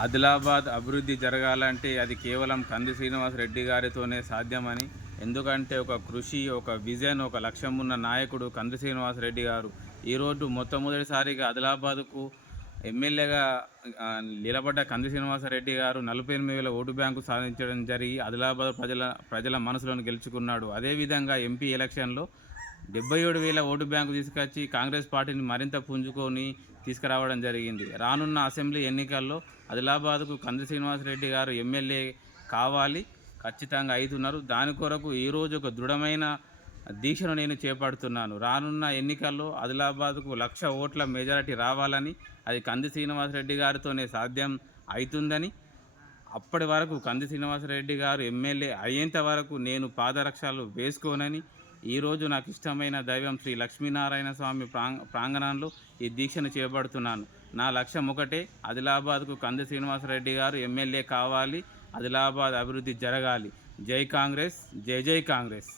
ఆదిలాబాద్ అభివృద్ధి జరగాలంటే అది కేవలం కంది శ్రీనివాస్ రెడ్డి గారితోనే సాధ్యమని. ఎందుకంటే ఒక కృషి ఒక విజన్ ఒక లక్ష్యం ఉన్న నాయకుడు కంది శ్రీనివాస్ రెడ్డి గారు. ఈరోజు మొట్టమొదటిసారిగా ఆదిలాబాద్కు ఎమ్మెల్యేగా నిలబడ్డ కంది శ్రీనివాసరెడ్డి గారు నలభై ఎనిమిది వేల ఓటు బ్యాంకు సాధించడం జరిగి ఆదిలాబాద్ ప్రజల ప్రజల మనసులను గెలుచుకున్నాడు. అదేవిధంగా ఎంపీ ఎలక్షన్లో డెబ్బై ఏడు వేల ఓటు బ్యాంకు తీసుకొచ్చి కాంగ్రెస్ పార్టీని మరింత పుంజుకొని తీసుకురావడం జరిగింది. రానున్న అసెంబ్లీ ఎన్నికల్లో ఆదిలాబాద్కు కంది శ్రీనివాసరెడ్డి గారు ఎమ్మెల్యే కావాలి. ఖచ్చితంగా అవుతున్నారు దాని కొరకు ఈరోజు ఒక దృఢమైన దీక్షను నేను చేపడుతున్నాను. రానున్న ఎన్నికల్లో ఆదిలాబాద్కు లక్ష ఓట్ల మెజారిటీ రావాలని అది కంది శ్రీనివాసరెడ్డి గారితోనే సాధ్యం అవుతుందని అప్పటి వరకు కంది శ్రీనివాసరెడ్డి గారు ఎమ్మెల్యే అయ్యేంత వరకు నేను పాదరక్షలు వేసుకోనని ఈరోజు నాకు ఇష్టమైన దైవం శ్రీ లక్ష్మీనారాయణ స్వామి ప్రాంగ ప్రాంగణంలో ఈ దీక్షను చేపడుతున్నాను. నా లక్ష్యం ఒకటే ఆదిలాబాద్కు కంది శ్రీనివాసరెడ్డి గారు ఎమ్మెల్యే కావాలి ఆదిలాబాద్ అభివృద్ధి జరగాలి. జై కాంగ్రెస్ జై జై కాంగ్రెస్.